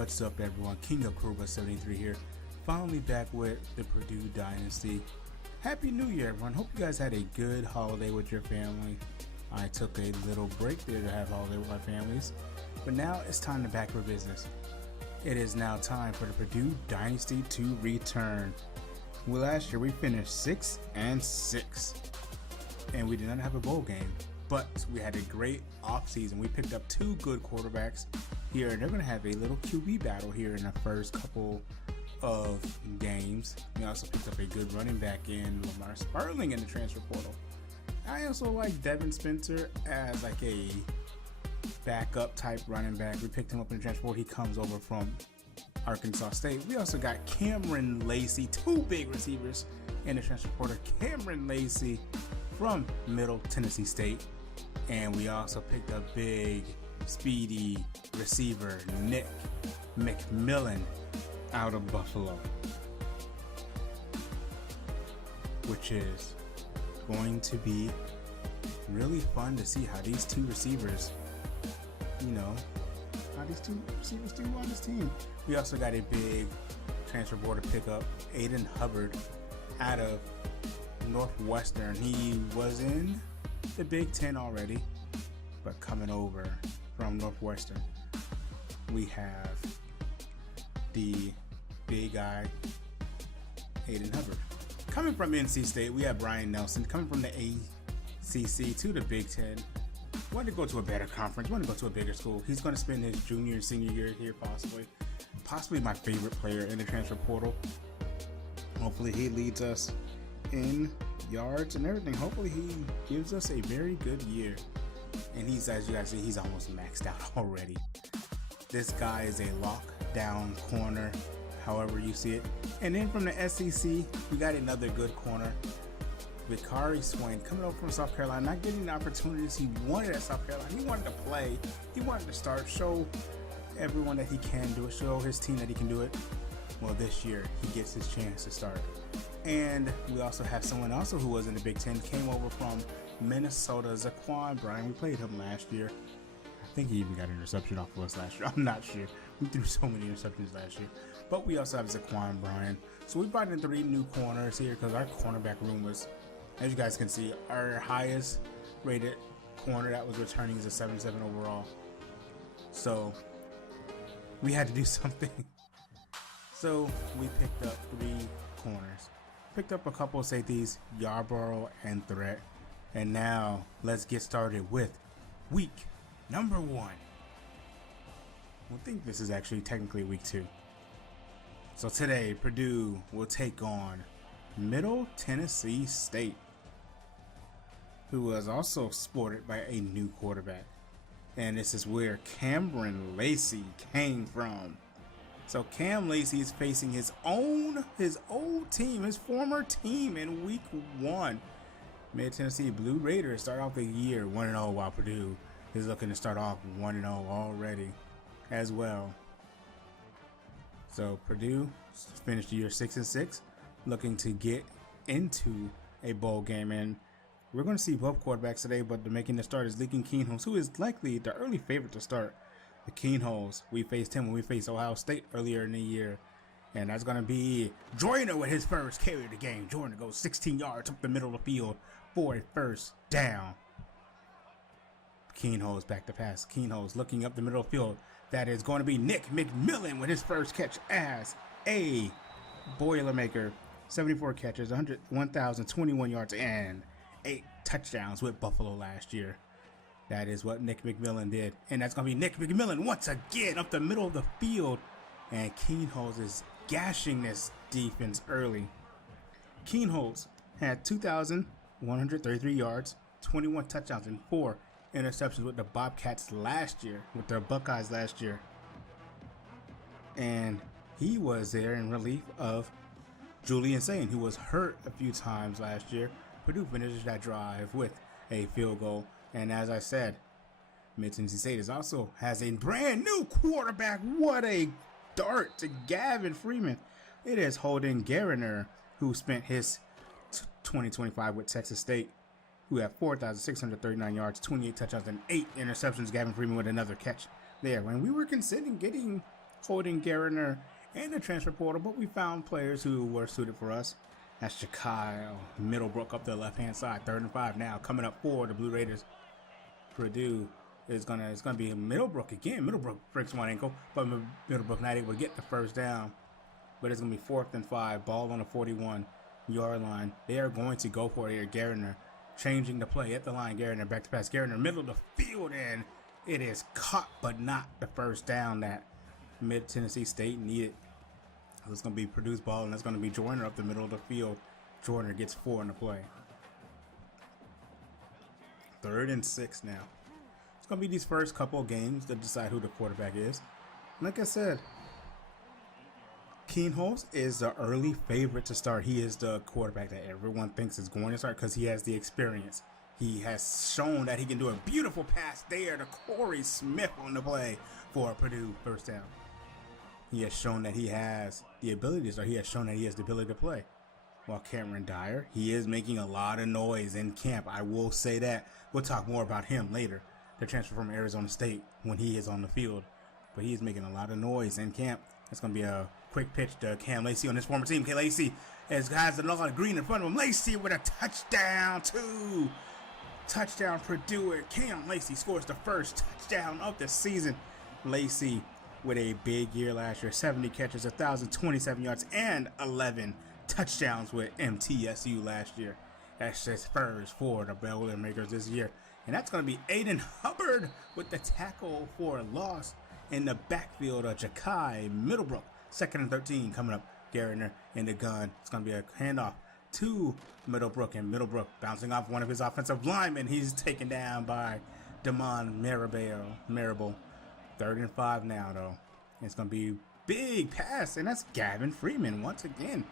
What's up, everyone? King of Cobra 73 here. Finally back with the Purdue Dynasty. Happy New Year, everyone. Hope you guys had a good holiday with your family. I took a little break there to have a holiday with my families. But now it's time to back for business. It is now time for the Purdue Dynasty to return. Well, last year we finished 6-6. And we did not have a bowl game. But we had a great offseason. We picked up 2 good quarterbacks here, and they're going to have a little QB battle here in the first couple of games. We also picked up a good running back in Lamar Sperling in the transfer portal. I also like Devin Spencer as like a backup type running back. We picked him up in the transfer portal. He comes over from Arkansas State. We also got Cam'ron Lacy, 2 big receivers in the transfer portal. Cam'ron Lacy from Middle Tennessee State. And we also picked up big, speedy receiver Nick McMillan out of Buffalo, which is going to be really fun to see how these 2 receivers, do on this team. We also got a big transfer portal pickup, Aiden Hubbard out of Northwestern. He was in the Big Ten already, but coming over from Northwestern. We have the big guy, Aiden Hubbard. Coming from NC State, we have Brian Nelson. Coming from the ACC to the Big Ten. Wanted to go to a better conference, wanted to go to a bigger school. He's going to spend his junior and senior year here possibly. Possibly my favorite player in the transfer portal. Hopefully he leads us in yards and everything. Hopefully he gives us a very good year. And he's, as you guys see, he's almost maxed out already. This guy is a lockdown corner, however you see it. And then from the SEC, we got another good corner, Vicari Swain, coming over from South Carolina, not getting the opportunities he wanted at South Carolina. He wanted to play, he wanted to start, show everyone that he can do it, show his team that he can do it. Well, this year he gets his chance to start. And we also have someone else who was in the Big Ten, came over from Minnesota, Zaquan Bryan. We played him last year. I think he even got an interception off of us last year. I'm not sure. We threw so many interceptions last year. But we also have Zaquan Bryan. So we brought in 3 new corners here because our cornerback room was, as you guys can see, our highest rated corner that was returning is a 77 overall. So we had to do something. So we picked up 3 corners. Picked up a couple of safeties, Yarborough and Threat. And now let's get started with week number 1. I think this is actually technically week 2. So today Purdue will take on Middle Tennessee State, who was also sported by a new quarterback. And this is where Cam'ron Lacy came from. So Cam Lacy is facing his old team, his former team in week 1. Mid Tennessee Blue Raiders start off the year 1-0, while Purdue is looking to start off 1-0 already as well. So Purdue finished the year 6-6, looking to get into a bowl game. And we're going to see both quarterbacks today, but making the start is Lincoln Keenholz, who is likely the early favorite to start. The Keenholz, we faced him when we faced Ohio State earlier in the year. And that's going to be Joyner with his first carry of the game. Joyner goes 16 yards up the middle of the field for a first down. Keenholz back to pass. Keenholz looking up the middle of the field. That is going to be Nick McMillan with his first catch as a Boilermaker. 74 catches, 1,021 yards, and 8 touchdowns with Buffalo last year. That is what Nick McMillan did. And that's going to be Nick McMillan once again up the middle of the field. And Keenholz is gashing this defense early. Keenholz had 2,133 yards, 21 touchdowns, and 4 interceptions with the Bobcats last year, with the Buckeyes last year. And he was there in relief of Julian Sain, who was hurt a few times last year. Purdue finishes that drive with a field goal. And as I said, Mid Tennessee State also has a brand new quarterback. What a dart to Gavin Freeman. It is Holden Gariner, who spent his 2025 with Texas State, who had 4,639 yards, 28 touchdowns, and 8 interceptions. Gavin Freeman with another catch there. When we were considering getting holding Garner in the transfer portal, but we found players who were suited for us. That's Jakyle Middlebrook up the left-hand side, 3rd and 5 now, coming up for the Blue Raiders. Purdue is gonna be Middlebrook again. Middlebrook breaks one ankle, but Middlebrook not able to get the first down. But it's gonna be 4th and 5, ball on the 41-yard line. They are going to go for it here. Garner changing the play at the line. Garner back to pass. Garner middle of the field, and it is caught, but not the first down that Mid-Tennessee State needed. It's going to be Purdue's ball, and that's going to be Joyner up the middle of the field. Joyner gets 4 in the play. 3rd and 6 now. It's going to be these first couple of games to decide who the quarterback is. Like I said, Keenholz is the early favorite to start. He is the quarterback that everyone thinks is going to start because he has the experience. He has shown that he can do a beautiful pass there to Corey Smith on the play for a Purdue first down. He has shown that he has the ability to start. He has shown that he has the ability to play. While Cameron Dyer, he is making a lot of noise in camp. I will say that. We'll talk more about him later. The transfer from Arizona State when he is on the field. But he is making a lot of noise in camp. It's going to be a quick pitch to Cam Lacy on his former team. Cam Lacy has a lot of green in front of him. Lacy with a touchdown, touchdown Purdue. Cam Lacy scores the first touchdown of the season. Lacy with a big year last year, 70 catches, 1,027 yards, and 11 touchdowns with MTSU last year. That's just first for the Boilermakers this year. And that's going to be Aiden Hubbard with the tackle for a loss in the backfield of Jakyle Middlebrook. 2nd and 13 coming up. Garner in the gun. It's going to be a handoff to Middlebrook, and Middlebrook bouncing off one of his offensive linemen. He's taken down by Damon Marable. 3rd and 5 now, though. It's going to be big pass, and that's Gavin Freeman once again.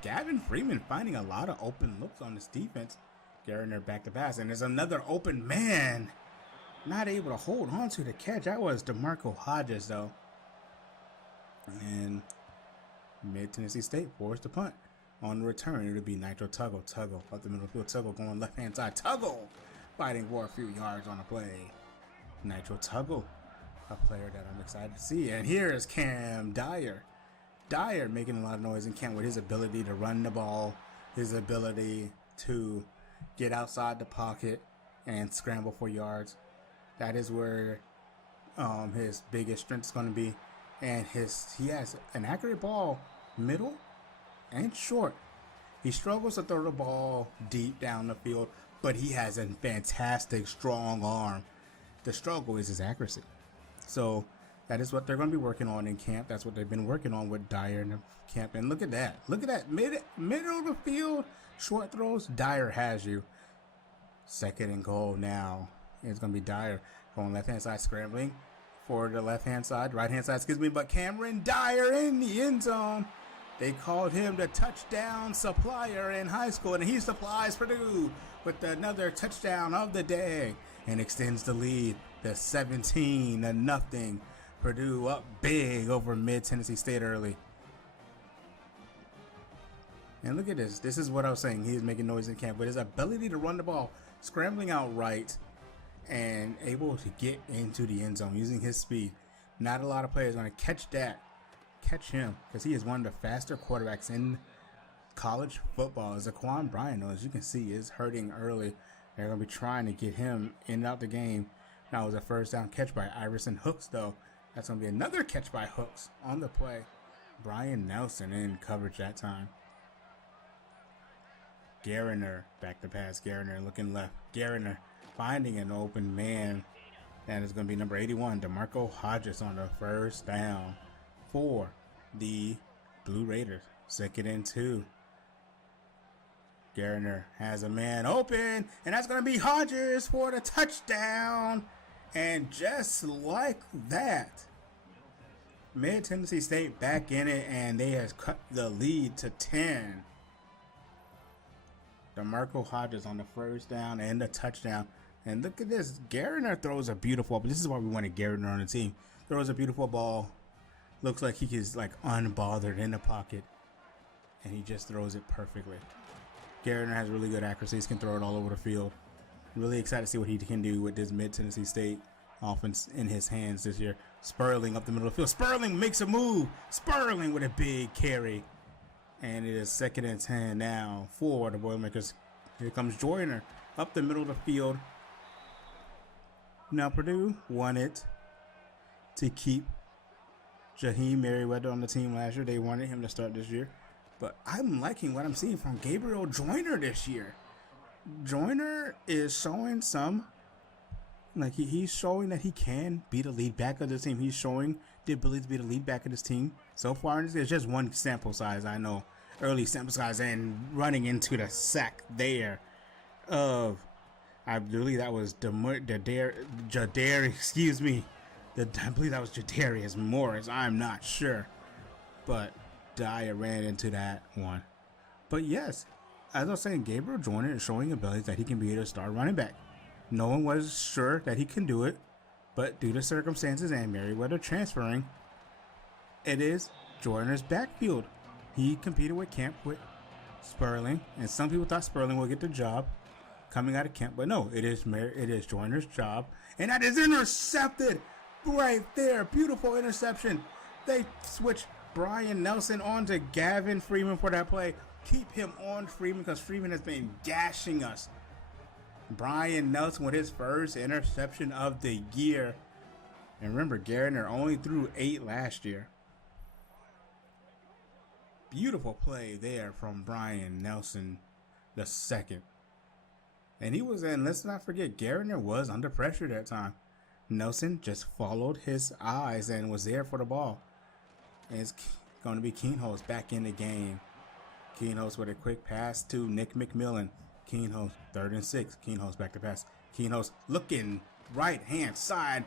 Gavin Freeman finding a lot of open looks on this defense. Garner back to pass, and there's another open man. Not able to hold on to the catch. That was DeMarco Hodges, though. And Mid-Tennessee State forced to punt. On the return, it'll be Nitro Tuggle up the middle field. Tuggle going left-hand side. Tuggle fighting for a few yards on the play. Nitro Tuggle, a player that I'm excited to see. And here is Cam Dyer. Dyer making a lot of noise in camp with his ability to run the ball, his ability to get outside the pocket and scramble for yards. That is where his biggest strength is going to be. And he has an accurate ball, middle and short. He struggles to throw the ball deep down the field, but he has a fantastic, strong arm. The struggle is his accuracy. So that is what they're going to be working on in camp. That's what they've been working on with Dyer in the camp. And look at that. Look at that. Middle of the field, short throws. Dyer has you. 2nd and goal now. It's going to be Dyer going left-hand side, scrambling for the left-hand side. Right-hand side, but Cameron Dyer in the end zone. They called him the touchdown supplier in high school, and he supplies Purdue with another touchdown of the day and extends the lead to 17-0. Purdue up big over Mid-Tennessee State early. And look at this. This is what I was saying. He is making noise in camp, but his ability to run the ball, scrambling out right, and able to get into the end zone using his speed. Not a lot of players are going to catch him, because he is one of the faster quarterbacks in college football. As Zaquan Bryant, as you can see, is hurting early. They're going to be trying to get him in and out the game. That was a first down catch by Iverson Hooks, though. That's going to be another catch by Hooks on the play. Brian Nelson in coverage that time. Garner back to pass. Garner looking left. Garner finding an open man. That is going to be number 81, DeMarco Hodges on the first down for the Blue Raiders. 2nd and 2. Garner has a man open, and that's going to be Hodges for the touchdown. And just like that, Mid-Tennessee State back in it, and they have cut the lead to 10. DeMarco Hodges on the first down and the touchdown. And look at this. Garner throws a beautiful ball. This is why we wanted Garner on the team. Throws a beautiful ball. Looks like he is like unbothered in the pocket. And he just throws it perfectly. Garner has really good accuracy. He can throw it all over the field. Really excited to see what he can do with this Mid-Tennessee State offense in his hands this year. Sperling up the middle of the field. Sperling makes a move. Sperling with a big carry. And it is 2nd and 10 now for the Boilermakers. Here comes Joyner up the middle of the field. Now Purdue wanted to keep Jaheim Merriweather on the team last year. They wanted him to start this year. But I'm liking what I'm seeing from Gabriel Joyner this year. Joyner is showing some, like he's showing that he can be the lead back of the team. He's showing the ability to be the lead back of this team. So far, it's just one sample size, I know. Early sample size, and running into the sack there of, I believe that was excuse me. I believe that was Jadarius Morris. I'm not sure. But Dyer ran into that one. But yes, as I was saying, Gabriel Joyner is showing abilities that he can be a star running back. No one was sure that he can do it, but due to circumstances and Merriweather transferring, it is Joyner's backfield. He competed with Kemp with Sperling, and some people thought Sperling would get the job coming out of Kemp, but no, it is Joyner's job, and that is intercepted right there. Beautiful interception. They switch Brian Nelson on to Gavin Freeman for that play. Keep him on Freeman because Freeman has been gashing us. Brian Nelson with his first interception of the year. And remember, Garner only threw 8 last year. Beautiful play there from Brian Nelson II. And he was in, let's not forget, Garner was under pressure that time. Nelson just followed his eyes and was there for the ball. And it's going to be Keenholz back in the game. Keenholz with a quick pass to Nick McMillan. Keenholz, 3rd and 6. Keenholz back to pass. Keenholz looking right hand side.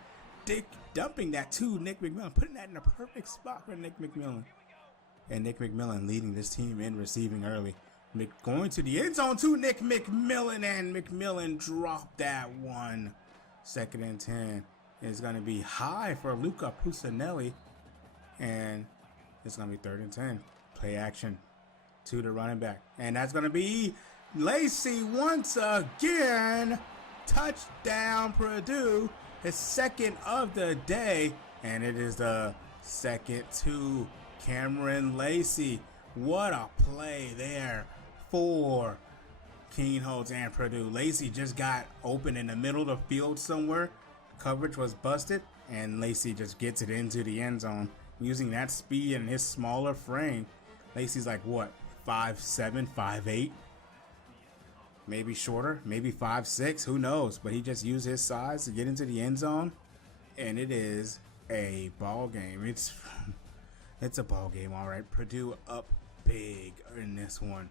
Dumping that to Nick McMillan. Putting that in a perfect spot for Nick McMillan. And Nick McMillan leading this team in receiving early. Going to the end zone to Nick McMillan. And McMillan dropped that one. 2nd and 10 is going to be high for Luca Pusinelli. And it's going to be 3rd and 10. Play action to the running back. And that's going to be Lacy once again. Touchdown Purdue. His 2nd of the day. And it is the 2nd to Cam'ron Lacy. What a play there for Keenholz and Purdue. Lacy just got open in the middle of the field somewhere. Coverage was busted. And Lacy just gets it into the end zone. Using that speed and his smaller frame. Lacy's like what? 5'7", 5'8", maybe shorter, maybe 5'6", who knows? But he just used his size to get into the end zone, and it is a ball game. It's a ball game, all right. Purdue up big in this one,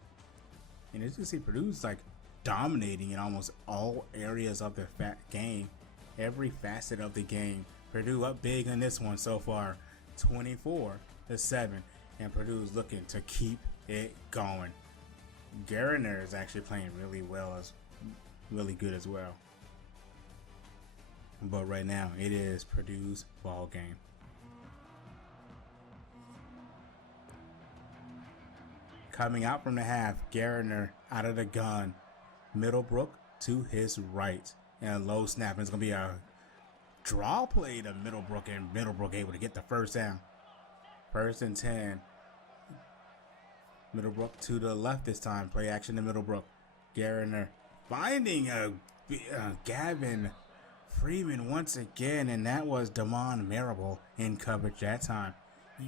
and as you see, Purdue's like dominating in almost all areas of the game, every facet of the game. Purdue up big in this one so far, 24-7, and Purdue's looking to keep it going. Garner is actually playing really good as well. But right now, it is Purdue's ball game. Coming out from the half, Garner out of the gun. Middlebrook to his right. And a low snap. And it's going to be a draw play to Middlebrook. And Middlebrook able to get the first down. 1st and 10. Middlebrook to the left this time. Play action to Middlebrook. Garner finding Gavin Freeman once again. And that was Damon Marable in coverage that time.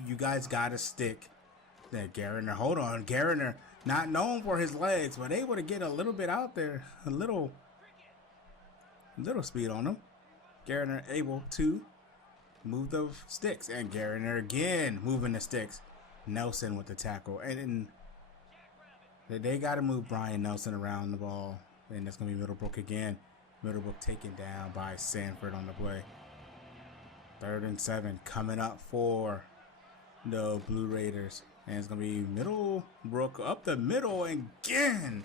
You guys got to stick that Garner. Hold on. Garner, not known for his legs, but able to get a little bit out there. A little speed on him. Garner able to move the sticks. And Garner again moving the sticks. Nelson with the tackle. And they got to move Brian Nelson around the ball. And that's going to be Middlebrook again. Middlebrook taken down by Sanford on the play. 3rd and 7 coming up for the Blue Raiders. And it's going to be Middlebrook up the middle again.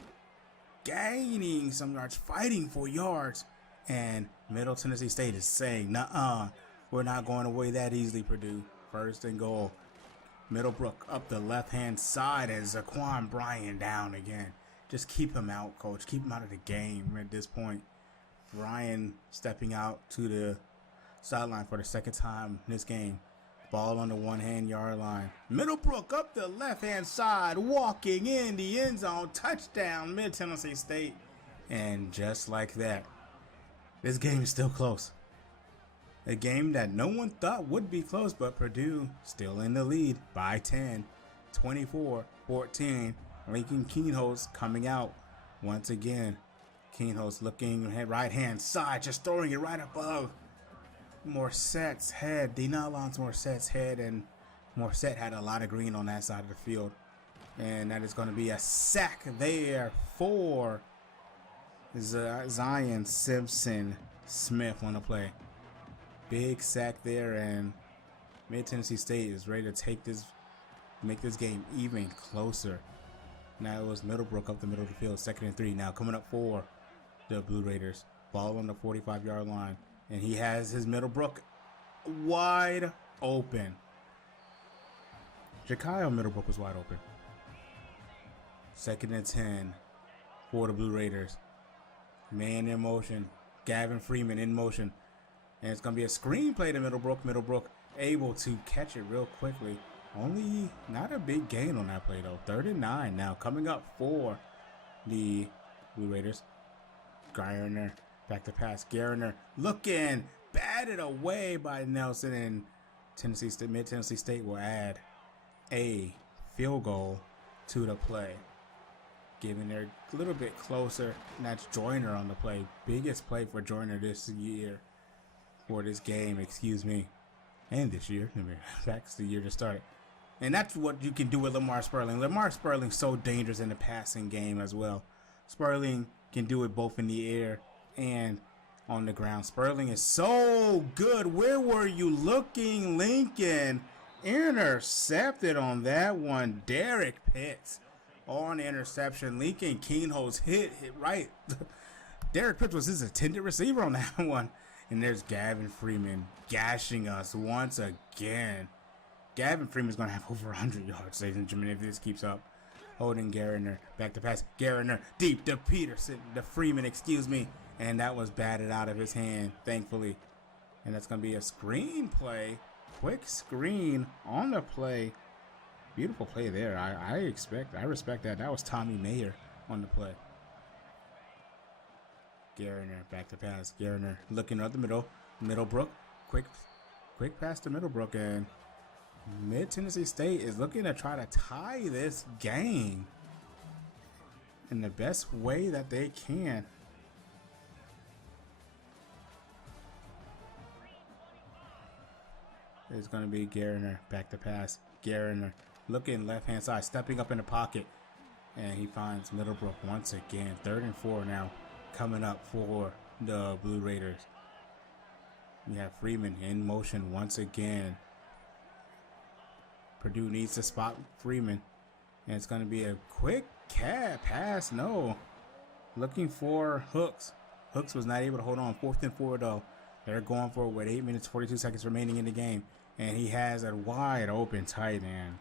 Gaining some yards, fighting for yards. And Middle Tennessee State is saying, nuh-uh, we're not going away that easily, Purdue. 1st and goal. Middlebrook up the left-hand side as Zaquan Bryan down again. Just keep him out, coach. Keep him out of the game at this point. Bryan stepping out to the sideline for the second time in this game. Ball on the 1 yard line. Middlebrook up the left-hand side, walking in the end zone. Touchdown, Mid-Tennessee State. And just like that, this game is still close. A game that no one thought would be close, but Purdue still in the lead by 10, 24-14. Lincoln Keenholz coming out once again. Keenholz looking right-hand side, just throwing it right above Morset's head. Denalon's Morset's head, and Morset had a lot of green on that side of the field. And that is going to be a sack there for Zion Simpson Smith on the play. Big sack there, and Mid-Tennessee State is ready to make this game even closer. Now it was Middlebrook up the middle of the field, 2nd and 3. Now coming up for the Blue Raiders. Ball on the 45-yard line. And he has his Middlebrook wide open. Ja'Kyle Middlebrook was wide open. 2nd and 10 for the Blue Raiders. Man in motion. Gavin Freeman in motion. And it's going to be a screen play to Middlebrook. Middlebrook able to catch it real quickly. Only not a big gain on that play, though. 3rd and 9 now coming up for the Blue Raiders. Garner back to pass. Garner looking, batted away by Nelson, and Mid-Tennessee State will add a field goal to the play. Giving her a little bit closer, and that's Joyner on the play. Biggest play for Joyner this year, for this game, and this year. That's the year to start. And that's what you can do with Lamar Sperling. Lamar Sperling's so dangerous in the passing game as well. Sperling can do it both in the air and on the ground. Sperling is so good. Where were you looking, Lincoln? Intercepted on that one. Derek Pitts on interception. Lincoln Keenholz hit right. Derek Pitts was his intended receiver on that one. And there's Gavin Freeman gashing us once again. Gavin Freeman's going to have over 100 yards, ladies and gentlemen, if this keeps up. Holding Garner back to pass. Garner deep to Peterson, to Freeman, and that was batted out of his hand, thankfully. And that's going to be a screen play. Quick screen on the play. Beautiful play there. I respect that. That was Tommy Mayer on the play. Garner back to pass. Garner looking at the middle. Middlebrook. Quick pass to Middlebrook, and Mid-Tennessee State is looking to try to tie this game in the best way that they can. It's going to be Garner back to pass. Garner looking left-hand side, stepping up in the pocket, and he finds Middlebrook once again. 3rd and 4 now coming up for the Blue Raiders. We have Freeman in motion once again. Purdue needs to spot Freeman, and it's going to be a quick pass. No, looking for Hooks. Hooks was not able to hold on. 4th and 4 though. They're going for it with 8 minutes 42 seconds remaining in the game, and he has a wide open tight end.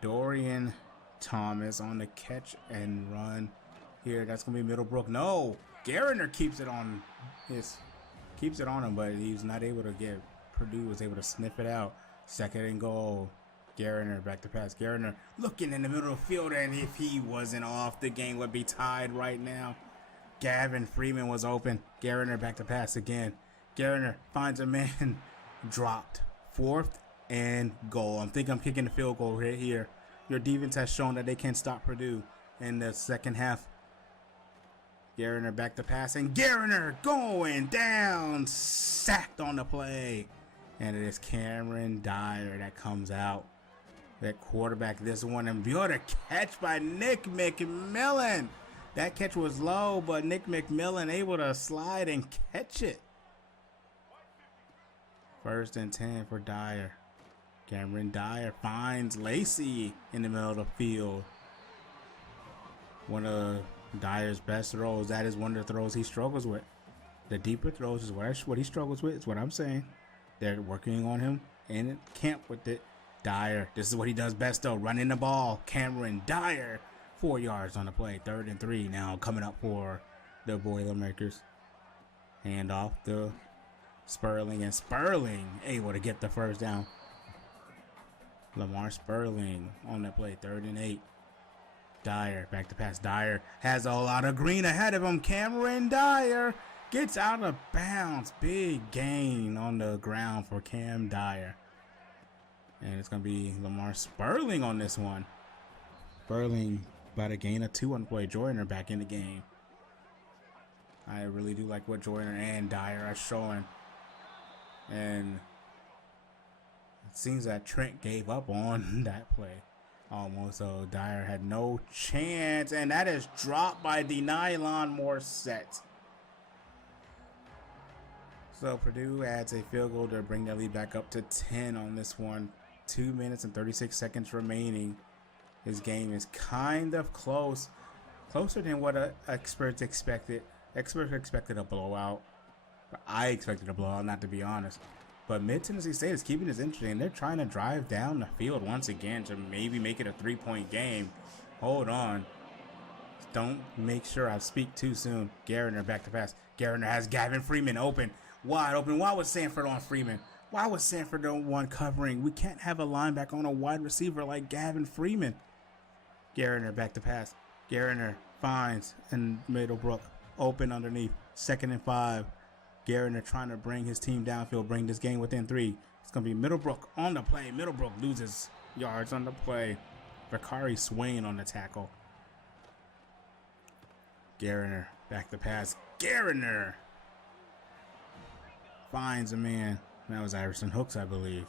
Dorian Thomas on the catch and run here. That's going to be Middlebrook. No, Garner keeps it on him, but he's not able to get. Purdue was able to sniff it out. 2nd and goal. Garner back to pass. Garner looking in the middle of the field, and if he wasn't off, the game would be tied right now. Gavin Freeman was open. Garner back to pass again. Garner finds a man. Dropped. 4th and goal. I'm thinking I'm kicking the field goal right here. Your defense has shown that they can stop Purdue in the second half. Garner back to pass, and Garner going down. Sacked on the play. And it is Cam'ron Dyer that comes out. That quarterback this one. And what a catch by Nick McMillan. That catch was low, but Nick McMillan able to slide and catch it. 1st and 10 for Dyer. Cam'ron Dyer finds Lacy in the middle of the field. One of Dyer's best throws. That is one of the throws he struggles with. The deeper throws is what he struggles with. Is what I'm saying. They're working on him in camp with it. Dyer, this is what he does best though, running the ball. Cam'ron Dyer, 4 yards on the play. 3rd and 3 now coming up for the Boilermakers. Hand off to Sperling, and Sperling able to get the first down. Lamar Sperling on the play, 3rd and 8. Dyer, back to pass. Dyer has a lot of green ahead of him. Cameron Dyer gets out of bounds. Big gain on the ground for Cam Dyer. And it's going to be Lamar Sperling on this one. Sperling about a gain of 2 on the play. Joyner back in the game. I really do like what Joyner and Dyer are showing. And it seems that Trent gave up on that play. Almost, so Dyer had no chance, and that is dropped by Denylon Morissette. So Purdue adds a field goal to bring their lead back up to 10 on this one. 2 minutes and 36 seconds remaining. This game is kind of close, closer than what experts expected. Experts expected a blowout, but I expected a blowout, not to be honest. But Mid-Tennessee State is keeping this interesting. They're trying to drive down the field once again to maybe make it a 3-point game. Hold on. Don't make sure I speak too soon. Garriner back to pass. Garriner has Gavin Freeman open. Wide open. Why was Sanford on Freeman? Why was Sanford the one covering? We can't have a linebacker on a wide receiver like Gavin Freeman. Garriner back to pass. Garriner finds in Middlebrook. Open underneath. 2nd and 5. Garriner trying to bring his team downfield, bring this game within 3. It's going to be Middlebrook on the play. Middlebrook loses yards on the play. Bakari Swain on the tackle. Garriner back to pass. Garriner finds a man. That was Iverson Hooks, I believe.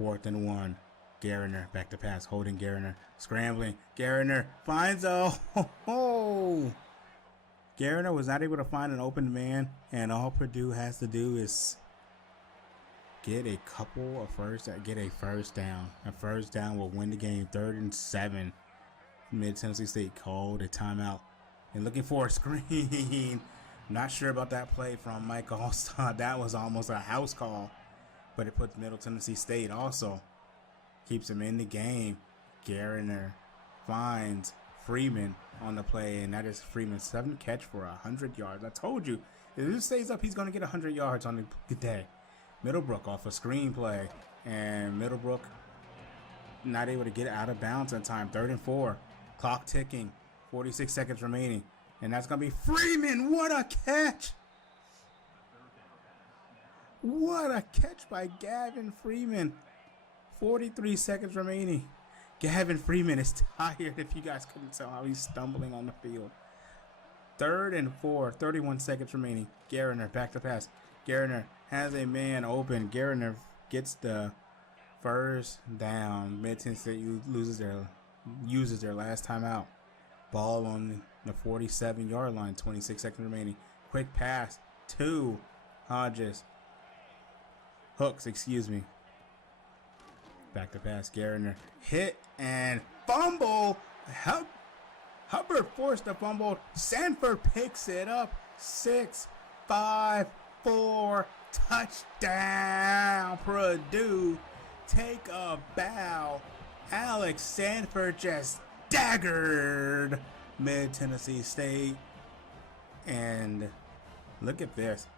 4th and 1. Garriner back to pass. Holding Garriner. Scrambling. Garriner finds a Garriner was not able to find an open man, and all Purdue has to do is get a first down. A first down will win the game. 3rd and 7. Mid-Tennessee State called a timeout and looking for a screen. Not sure about that play from Mike Allstott. That was almost a house call, but it puts Middle Tennessee State also. Keeps him in the game. Garriner finds Freeman on the play, and that is Freeman's 7th catch for 100 yards. I told you, if this stays up, he's going to get 100 yards on the day. Middlebrook off a screenplay, and Middlebrook not able to get out of bounds in time. 3rd and 4. Clock ticking. 46 seconds remaining. And that's going to be Freeman. What a catch! What a catch by Gavin Freeman. 43 seconds remaining. Gavin Freeman is tired, if you guys couldn't tell how he's stumbling on the field. 3rd and 4. 31 seconds remaining. Garriner back to pass. Garriner has a man open. Garriner gets the first down. Mid-Tennessee uses their last timeout. Ball on the 47-yard line. 26 seconds remaining. Quick pass to Hooks, excuse me. Back to pass. Garriner hit and fumble. Hubbard forced the fumble. Sanford picks it up. 6-5-4 touchdown. Purdue take a bow. Alex Sanford just daggered Mid-Tennessee State. And look at this.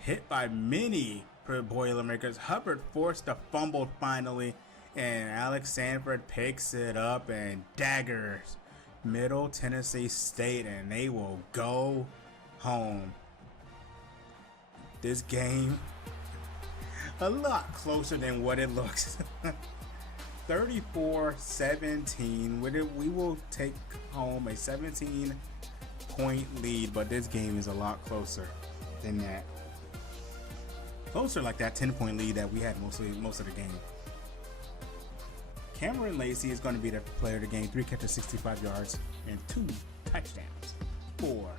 Hit by many Boilermakers. Hubbard forced the fumble finally. And Alex Sanford picks it up and daggers Middle Tennessee State, and they will go home. This game, a lot closer than what it looks. 34-17. We will take home a 17-point lead, but this game is a lot closer than that. Closer like that 10-point lead that we had most of the game. Cam'ron Lacy is going to be the player of the game. 3 catches, 65 yards, and 2 touchdowns for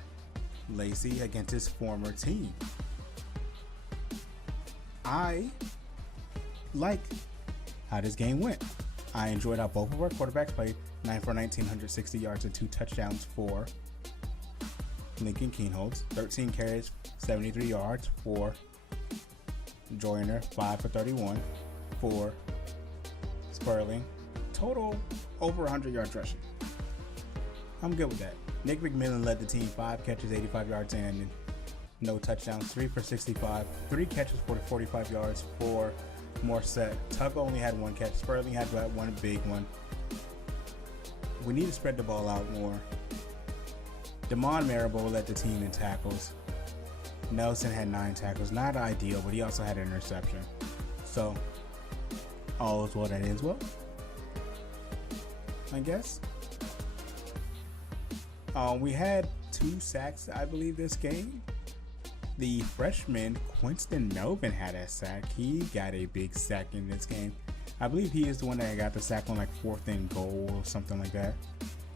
Lacy against his former team. I like how this game went. I enjoyed how both of our quarterbacks played. 9 for 1,960 yards and 2 touchdowns for Lincoln Keenholz. 13 carries, 73 yards for Joyner. 5 for 31 for Sperling. Total over 100 yards rushing. I'm good with that. Nick McMillan led the team. 5 catches, 85 yards, and no touchdowns, 3 for 65, 3 catches for 45 yards for Morset. Tuggle only had 1 catch. Sperling had one big one. We need to spread the ball out more. Damon Marable led the team in tackles. Nelson had 9 tackles. Not ideal, but he also had an interception. So, all is well that ends well, I guess. We had 2 sacks, I believe, this game. The freshman, Quinston Melvin, had a sack. He got a big sack in this game. I believe he is the one that got the sack on like 4th and goal or something like that.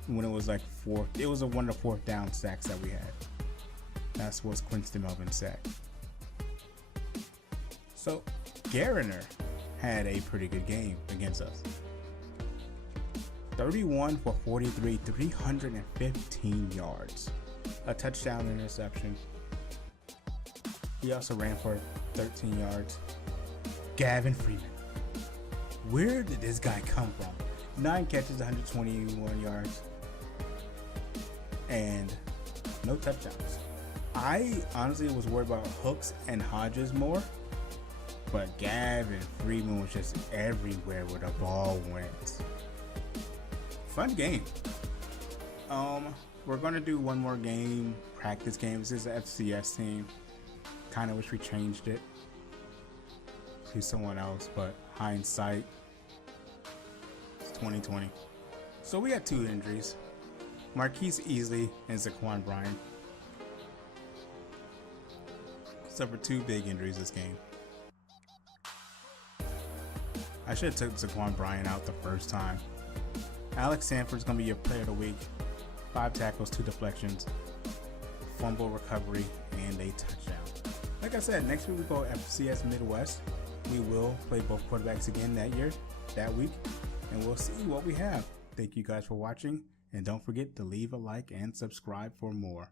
When it was like 4th, it was one of the 4th down sacks that we had. That's what's Quinston Melvin's sack. So, Gariner had a pretty good game against us. 31 for 43, 315 yards. A touchdown, interception. He also ran for 13 yards. Gavin Freeman. Where did this guy come from? 9 catches, 121 yards. And no touchdowns. I honestly was worried about Hooks and Hodges more. But Gavin Freeman was just everywhere where the ball went. Fun game. We're going to do one more game, practice game. This is the FCS team. Kind of wish we changed it to someone else, but hindsight, it's 2020. So we had 2 injuries, Marquise Easley and Zaquan Bryan. Suffered 2 big injuries this game. I should have took Zaquan Bryan out the first time. Alex Sanford's going to be your player of the week. 5 tackles, 2 deflections, fumble recovery, and a touchdown. Like I said, next week we go FCS Midwest. We will play both quarterbacks again that week, and we'll see what we have. Thank you guys for watching, and don't forget to leave a like and subscribe for more.